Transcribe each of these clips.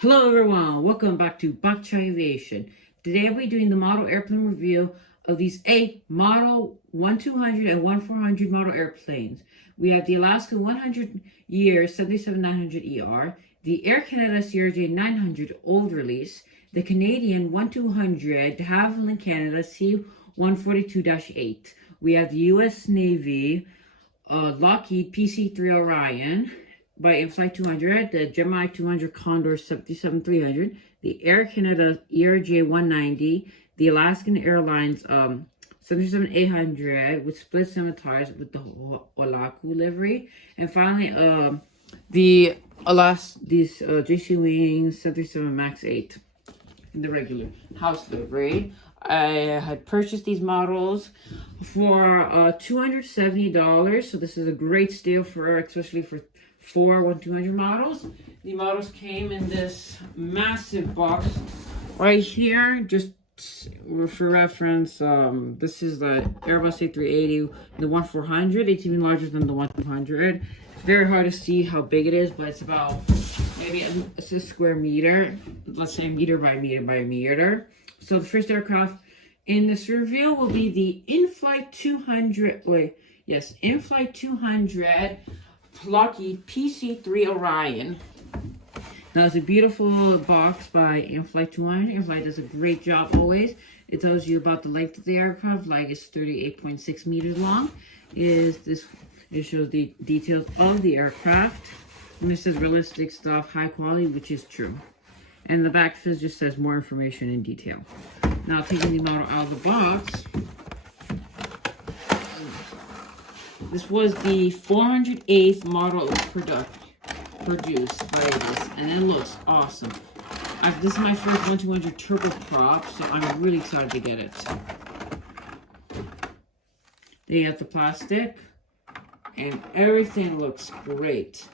Hello everyone, welcome back to Bakcha Aviation. Today I'll be doing the model airplane review of these 8 Model 1200 and 1400 model airplanes. We have the Alaska 100-year 77900ER, the Air Canada CRJ 900 old release, the Canadian 1200 Haviland Canada C-142-8. We have the US Navy Lockheed PC-3 Orion by InFlight 200, the Gemini 200 Condor 77300, the Air Canada ERJ 190, the Alaskan Airlines 77800 with split scimitars with the Oahu livery, and finally the JC Wings 737 MAX 8 in the regular house livery. I had purchased these models for $270, so this is a great steal especially for 4 1200 models. The models came in this massive box right here. Just for reference, this is the Airbus A380, the 1400. It's even larger than the 1200. It's very hard to see how big it is, but it's about maybe it's a square meter. Let's say meter by meter by meter. So the first aircraft in this review will be the InFlight 200. InFlight 200. Lockheed PC-3 Orion. Now it's a beautiful box by InFlight 200. InFlight does a great job always. It tells you about the length of the aircraft, like it's 38.6 meters long. It shows the details of the aircraft. And it says realistic stuff, high quality, which is true. And the back just says more information in detail. Now taking the model out of the box. This was the 408th model produced by this, and it looks awesome. This is my first 1200 turboprop, so I'm really excited to get it. They got the plastic, and everything looks great.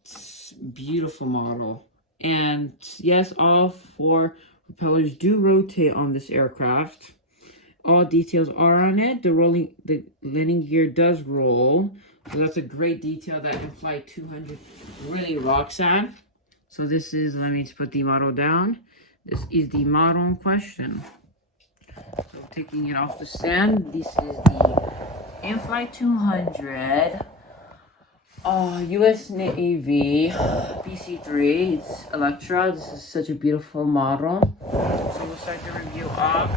It's a beautiful model. And yes, all 4 propellers do rotate on this aircraft. All details are on it. The landing gear does roll. So that's a great detail that InFlight 200 really rocks at. So this is, let me just put the model down. This is the model in question. So taking it off the stand, this is the InFlight 200 US Navy PC-3. It's Electra. This is such a beautiful model. So we'll start the review off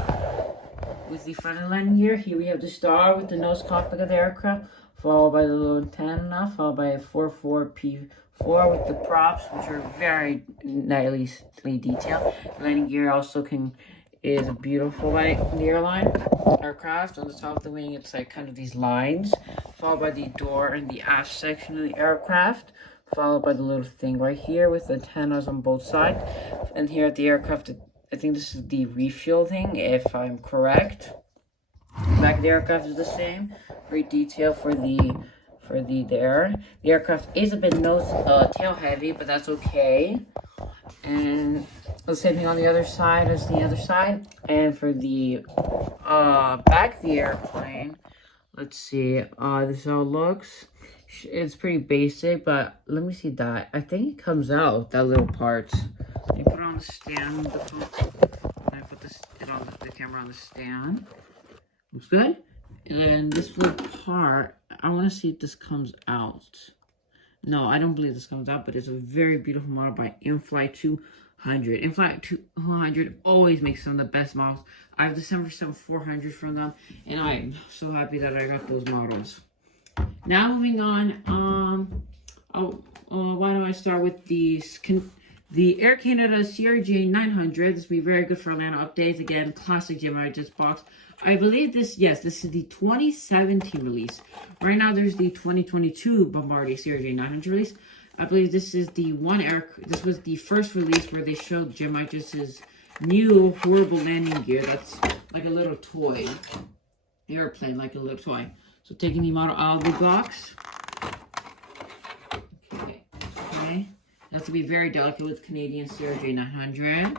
with the front end landing gear. Here we have the star with the nose cockpit of the aircraft, followed by the little antenna, followed by a 4.4P4 with the props, which are very nicely detailed. The landing gear also is beautiful by the airline aircraft. On the top of the wing, it's like kind of these lines, followed by the door in the aft section of the aircraft, followed by the little thing right here with antennas on both sides. And here at the aircraft, I think this is the refuel thing, if I'm correct. The back of the aircraft is the same. Great detail for the there. The aircraft is a bit tail heavy, but that's okay. And the same thing on the other side as the other side. And for the back of the airplane, let's see. This is how it looks. It's pretty basic, but let me see that. I think it comes out, that little part. You put it on the stand, the phone. I put the camera on the stand. Looks good. And then this little part, I want to see if this comes out. No, I don't believe this comes out, but it's a very beautiful model by InFlight 200. InFlight 200 always makes some of the best models. I have the 747 400 from them, and I'm so happy that I got those models. Now moving on, why don't I start with the Air Canada CRJ 900. This will be very good for Atlanta updates. Again, classic Gemini Jets box. I believe this is the 2017 release. Right now, there's the 2022 Bombardier CRJ 900 release. I believe this is this was the first release where they showed Gemini Jets' new horrible landing gear. That's like a little toy. Airplane, like a little toy. So taking the model out of the box. Okay. That's to be very delicate with Canadian CRJ 900.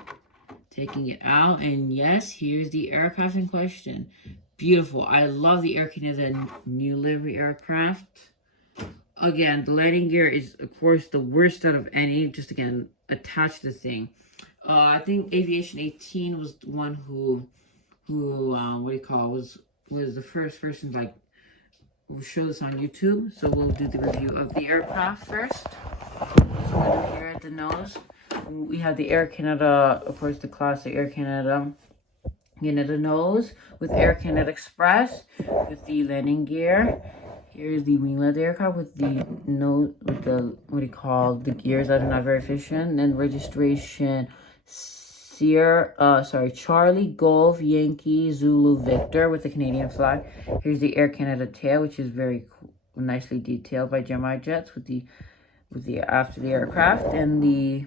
Taking it out, and yes, here's the aircraft in question. Beautiful. I love the Air Canada new livery aircraft. again, the landing gear is, of course, the worst out of any. Just, again, attach the thing. I think Aviation 18 was the one who what do you call it, was the first person, like, we'll show this on YouTube. So we'll do the review of the aircraft first. So here at the nose, we have the Air Canada, of course, the classic Air Canada nose with Air Canada Express with the landing gear. Here's the winglet aircraft with the nose, with the, what do you call, the gears that are not very efficient, and registration Charlie Golf Yankee Zulu Victor with the Canadian flag. Here's the Air Canada tail, which is very cool, nicely detailed by Gemini Jets with the after the aircraft, and the,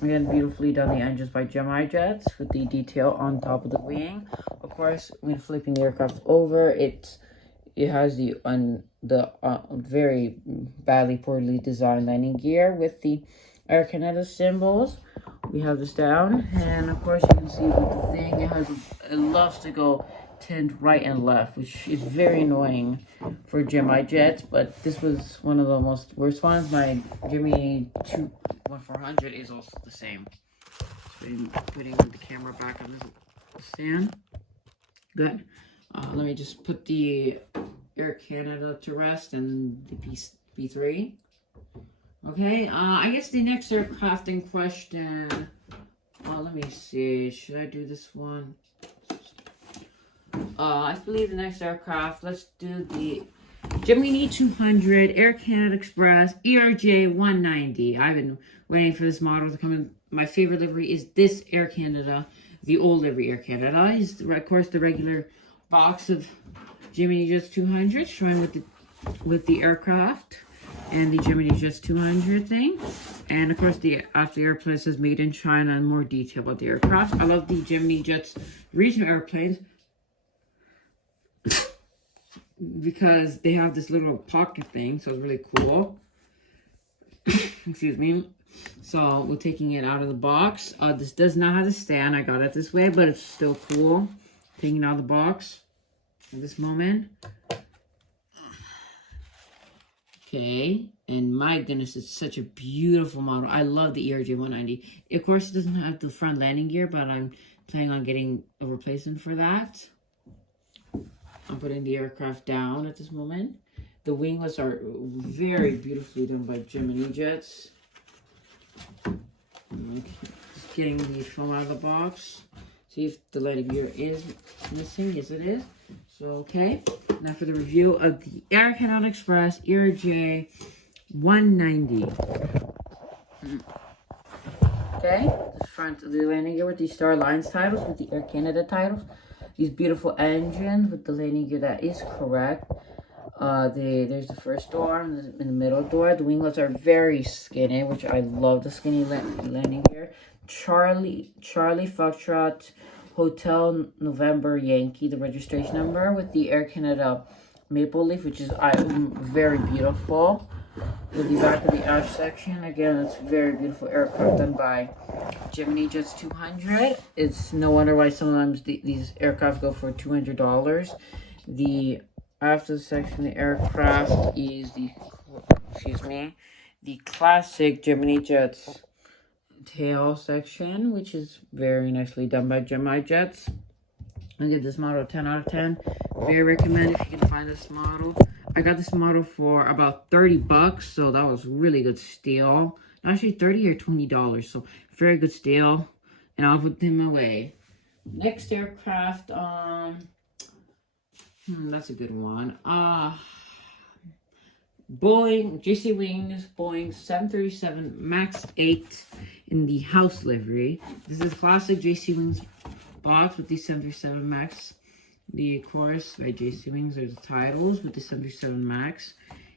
again, beautifully done, the engines by Gemini Jets with the detail on top of the wing. Of course, when flipping the aircraft over, it has the very badly, poorly designed landing gear with the Air Canada symbols. We have this down, and of course you can see with the thing, it loves to go tint right and left, which is very annoying for Gemini Jets, but this was one of the most worst ones. My Gemini 1400 is also the same. So I'm putting the camera back on this stand. Good. Let me just put the Air Canada to rest and the B3. Okay, I guess the next aircraft in question, let me see, should I do this one? I believe the next aircraft, let's do the Gemini 200 Air Canada Express ERJ 190. I've been waiting for this model to come in. My favorite livery is this Air Canada, the old livery Air Canada. Is, of course, the regular box of Gemini Jets 200 showing with the aircraft and the Gemini Jets 200 thing. And of course, the after the airplane says made in China and more detail about the aircraft. I love the Gemini Jets regional airplanes because they have this little pocket thing, so it's really cool. Excuse me. So we're taking it out of the box. This does not have a stand. I got it this way, but it's still cool. Taking it out of the box at this moment. Okay, and my goodness, it's such a beautiful model. I love the ERJ 190. Of course, it doesn't have the front landing gear, but I'm planning on getting a replacement for that. I'm putting the aircraft down at this moment. The winglets are very beautifully done by Gemini Jets. Okay, just getting the film out of the box. See if the landing gear is missing. Yes, it is. So, okay. Now for the review of the Air Canada Express ERJ 190. Okay, the front of the landing gear with the Star Lines titles, with the Air Canada titles. These beautiful engines with the landing gear that is correct. There's the first door and the middle door. The winglets are very skinny, which I love the skinny landing gear. Charlie Foxtrot Hotel November Yankee, the registration number with the Air Canada maple leaf, which is very beautiful. With the back of the ash section, again, it's very beautiful aircraft done by Gemini Jets 200. It's no wonder why sometimes these aircraft go for $200. The after section, the aircraft is the classic Gemini Jets tail section, which is very nicely done by Gemini Jets. I give this model a 10 out of 10. Very recommend if you can find this model. I got this model for about $30, so that was really good steal. Actually, $30 or $20, so very good steal. And I'll put them away. Next aircraft, that's a good one. Boeing, JC Wings, Boeing 737 MAX 8 in the house livery. This is classic JC Wings box with the 737 MAX. The course by JC Wings are the titles with the 737 MAX.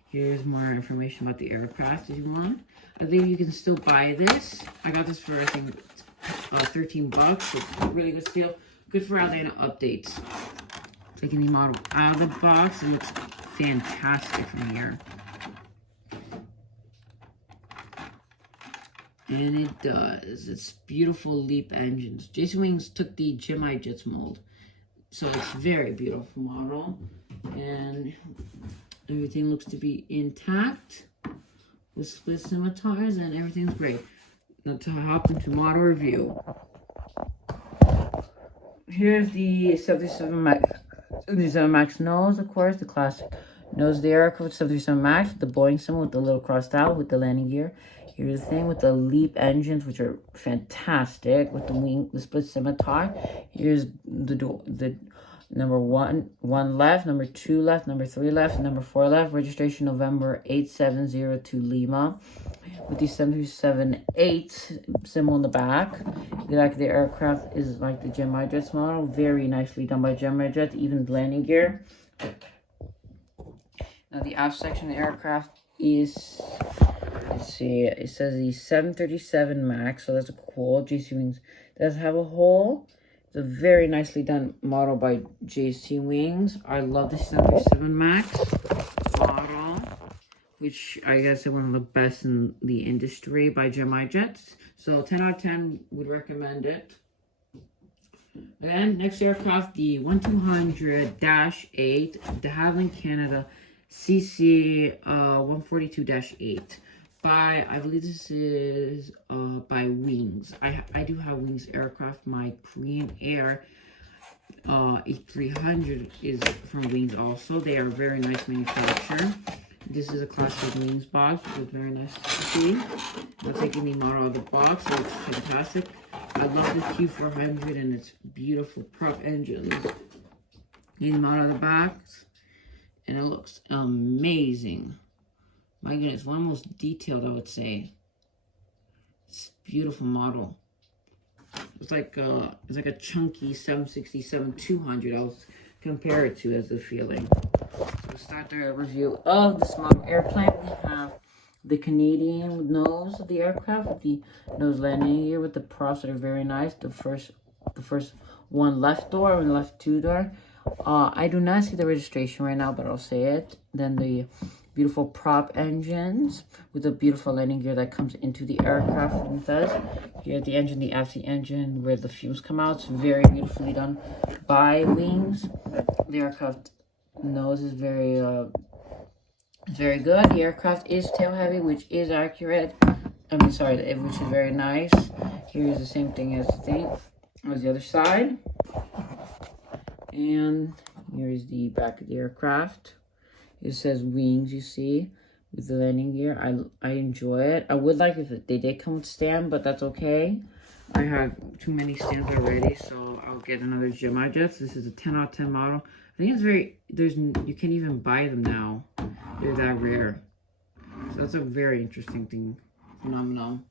Here's more information about the aircraft if you want. I think you can still buy this. I got this for, I think, $13. It's a really good steal. Good for Atlanta updates. Taking the model out of the box, it looks fantastic from here. And it does. It's beautiful LEAP engines. JC Wings took the Gemini Jets mold. So it's very beautiful model. And Everything looks to be intact with split scimitars, and everything's great. Now to hop into model review. Here's the 77 Max nose, of course, the classic nose of the aircraft, 77 Max, the Boeing symbol with the little crossed out with the landing gear. Here's the thing with the LEAP engines, which are fantastic, with the split scimitar. Here's the number one left, number 2 left, number 3 left, number 4 left. Registration November 8702 Lima. With the 737-8 symbol in the back. The back of the aircraft is like the Gemini Jets model. Very nicely done by Gemini Jets, even the landing gear. Now the aft section of the aircraft is, let's see, it says the 737 Max, so that's a cool. JC Wings does have a hole. It's a very nicely done model by JC Wings. I love the 737 Max model, which I guess is one of the best in the industry by Gemini Jets. So 10 out of 10 would recommend it. And next aircraft, the 1200-8 de Haviland Canada CRJ-142-8 by, I believe this is by Wings. I do have Wings aircraft. My Korean Air 8300 is from Wings also. They are a very nice manufacturer. This is a classic Wings box, which is very nice to see. I'm taking the model out of the box, so it's fantastic. I love the Q400 and its beautiful prop engines. Getting the model out of the box, and it looks amazing. My goodness, one of the most detailed, I would say. It's a beautiful model. It's like a chunky 767-200. I'll compare it to as the feeling. So to start the review of this model airplane, we have the Canadian nose of the aircraft with the nose landing gear with the props that are very nice. The first one left door and left 2 door. I do not see the registration right now, but I'll say it. Then the beautiful prop engines with the beautiful landing gear that comes into the aircraft and says here the engine, the aft engine where the fumes come out. It's very beautifully done by Wings. The aircraft nose is very good. The aircraft is tail heavy, which is accurate. I mean, sorry, which is very nice. Here's the same thing as the other side. And here's the back of the aircraft. It says Wings, you see, with the landing gear. I enjoy it. I would like if they did come with stand, but that's okay. I have too many stands already, so I'll get another Gemini Jets. This is a 10 out of 10 model. I think it's you can't even buy them now. They're that rare. So that's a very interesting phenomenon.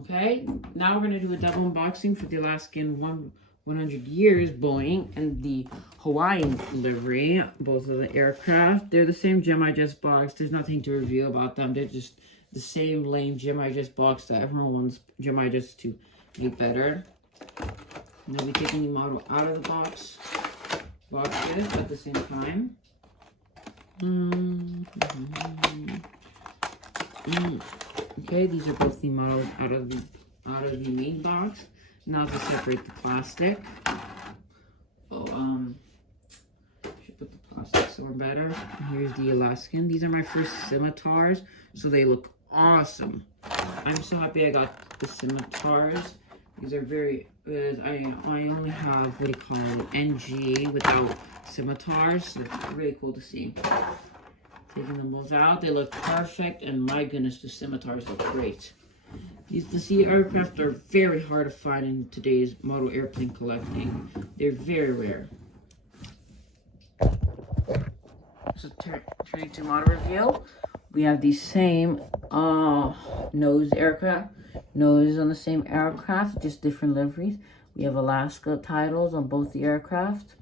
Okay, now we're going to do a double unboxing for the Alaskan 100 years Boeing and the Hawaiian livery, both of the aircraft. They're the same Gemini Jets box. There's nothing to review about them. They're just the same lame Gemini Jets box that everyone wants Gemini Jets to get better. And I'll be taking the model out of the boxes at the same time. Okay, these are both the models out of the main box. Now to separate the plastic. Should put the plastic somewhere better. Here's the Alaskan. These are my first scimitars, so they look awesome. I'm so happy I got the scimitars. These are very good. I only have, what do you call it, NG without scimitars, so it's really cool to see. Taking them both out, they look perfect, and my goodness, the scimitars look great. The aircraft are very hard to find in today's model airplane collecting. They're very rare. So turning to model review, we have the same nose on the same aircraft, just different liveries. We have Alaska titles on both the aircraft.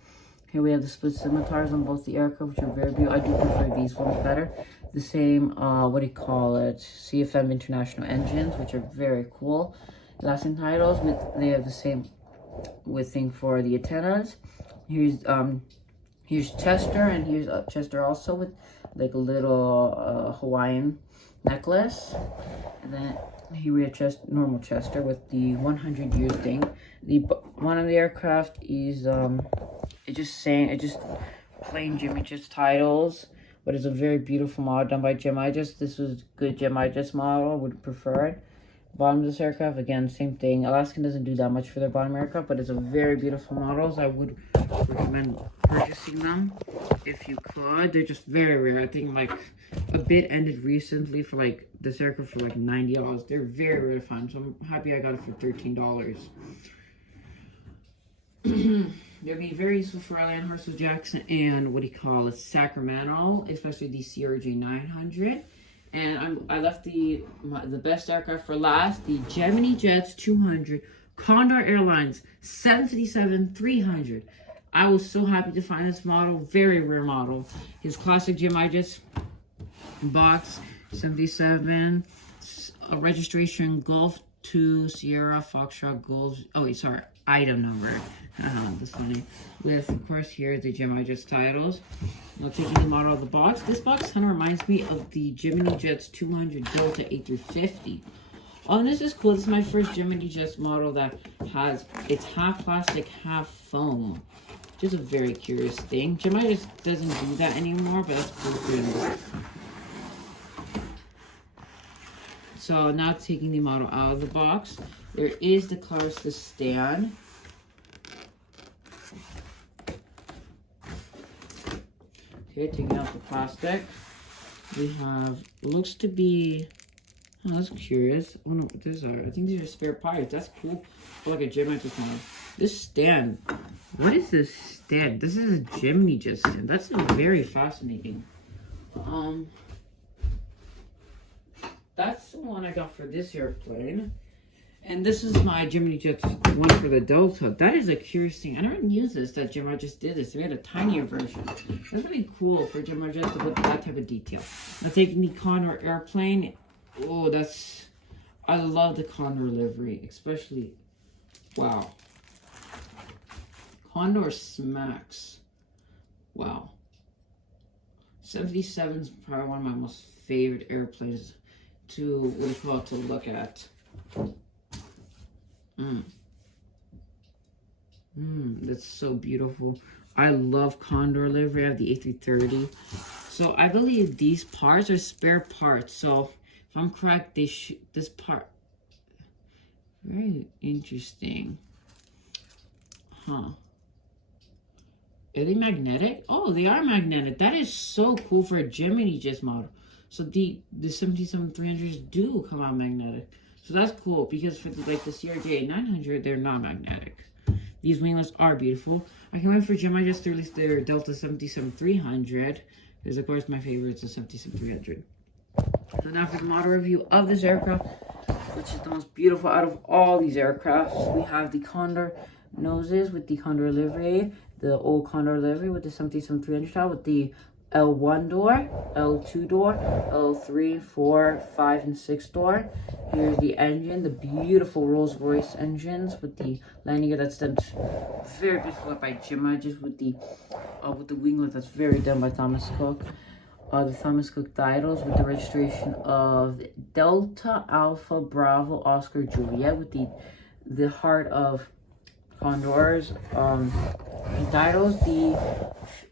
Here we have the split scimitars on both the aircraft, which are very beautiful. I do prefer these ones better. The same, CFM International engines, which are very cool. Alaskan titles, they have the same thing for the antennas. Here's Chester, and here's Chester also with like a little Hawaiian necklace. And then here we have normal Chester with the 100 years thing. One of the aircraft is just plain Gemini Jets titles but it's a very beautiful model done by Gemini Jets. This was good Gemini Jets model. I would prefer it. Bottom of this aircraft, again, same thing. Alaskan doesn't do that much for their bottom aircraft, but it's a very beautiful model. So I would recommend purchasing them if you could. They're just very rare. I think like a bid ended recently for like this aircraft for like $90. They're very rare to find, so I'm happy I got it for $13. They'll be very useful for Atlanta, Hartsfield Jackson, and what do you call it, Sacramento, especially the CRJ 900. And I left the best aircraft for last, the Gemini Jets 200, Condor Airlines 757-300. I was so happy to find this model, very rare model. His classic Gemini Jets box 77, registration Golf 2 Sierra Foxtrot Golf. Oh wait, sorry, item number. That's funny. With of course here the Gemini Jets titles. Now taking the model of the box. This box kind of reminds me of the Gemini Jets 200 Delta A350. Oh, and this is cool. This is my first Gemini Jets model that has, it's half plastic, half foam. Which is a very curious thing. Gemini just doesn't do that anymore, but that's cool. So now taking the model out of the box, there is the colors to stand. Okay, taking out the plastic. We have, looks to be, oh, that's curious. Oh no, these are, I think these are spare parts. That's cool. Oh, like a Gemini Jets model. This stand, what is this stand? This is a Gemini Jets stand. That's very fascinating. That's the one I got for this airplane. And this is my Gemini Jets one for the Delta. That is a curious thing. I never knew this, that Gemini just did this. They had a tinier version. That's really cool for Gemini Jets to put that type of detail. Now taking the Condor airplane. Oh, that's, I love the Condor livery, especially, wow. Condor smacks. Wow. 77 is probably one of my most favorite airplanes to, what do you call it, to look at. That's so beautiful. I love Condor livery. I have the A330. So I believe these parts are spare parts. So if I'm correct, this part, very interesting. Huh. Are they magnetic? Oh, they are magnetic. That is so cool for a Gemini Jets model. So the 77300s do come out magnetic. So that's cool because for the CRJ 900, they're not magnetic. These winglets are beautiful. I can't wait for Gemini Jets to release their Delta 77300. Because of course my favorite is the 77300. So now for the model review of this aircraft, which is the most beautiful out of all these aircrafts. We have the Condor noses with the Condor livery, the old Condor livery with the 77300 style with the L1 door, L2 door, L3, 4, 5, and 6 door. Here's the engine, the beautiful Rolls-Royce engines with the landing gear that's done very beautiful by Gemini, just with the winglet that's very done by Thomas Cook. The Thomas Cook titles with the registration of Delta Alpha Bravo Oscar Juliet with the heart of Condors titles. The,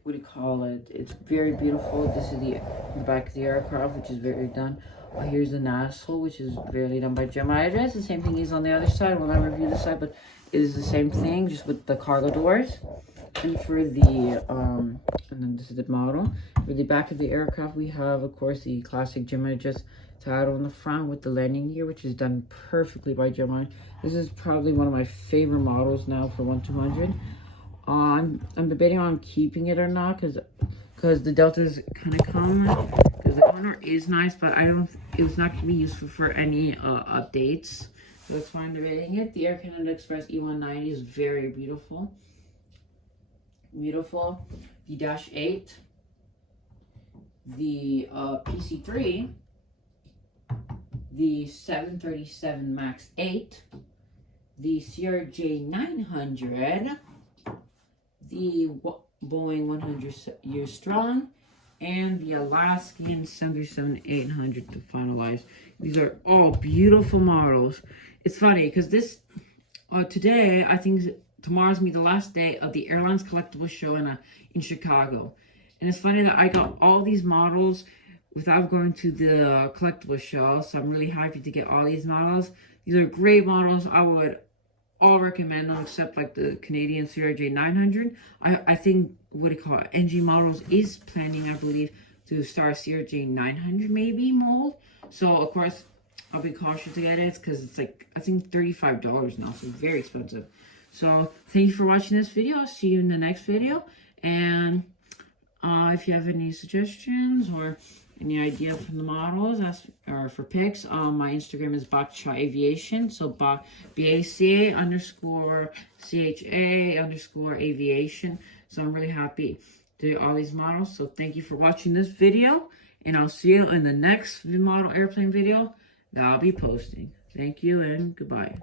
what do you call it, it's very beautiful. This is the back of the aircraft, which is very done. Here's the nozzle, which is very done by Gemini Jets. The same thing is on the other side. We'll not review this side, but it is the same thing, just with the cargo doors. And for the and then this is the model. For the back of the aircraft, we have of course the classic Gemini Jets title in the front with the landing gear, which is done perfectly by Gemini. This is probably one of my favorite models now for 1200. I'm debating on keeping it or not because the Deltas kind of come, because the Condor is nice, but it's not going to be useful for any updates. So that's why I'm debating it. The Air Canada Express E190 is very beautiful. Beautiful. The Dash 8, the PC3, the 737 MAX 8, the CRJ 900, the Boeing 100 years strong, and the Alaskan 737-800 to finalize. These are all beautiful models. It's funny because this today, I think tomorrow's gonna be the last day of the Airlines collectible show in Chicago, And it's funny that I got all these models without going to the collectible show. So I'm really happy to get all these models. These are great models. I would all recommend them except like the Canadian CRJ 900. I think, what do you call it? NG Models is planning, I believe, to start CRJ 900 maybe mold. So of course, I'll be cautious to get it because it's like, I think $35 now. So it's very expensive. So thank you for watching this video. I'll see you in the next video. And if you have any suggestions or any idea from the models or for pics, my Instagram is Bakcha Aviation. So BACA_CHA_aviation. So I'm really happy to do all these models. So thank you for watching this video. And I'll see you in the next model airplane video that I'll be posting. Thank you and goodbye.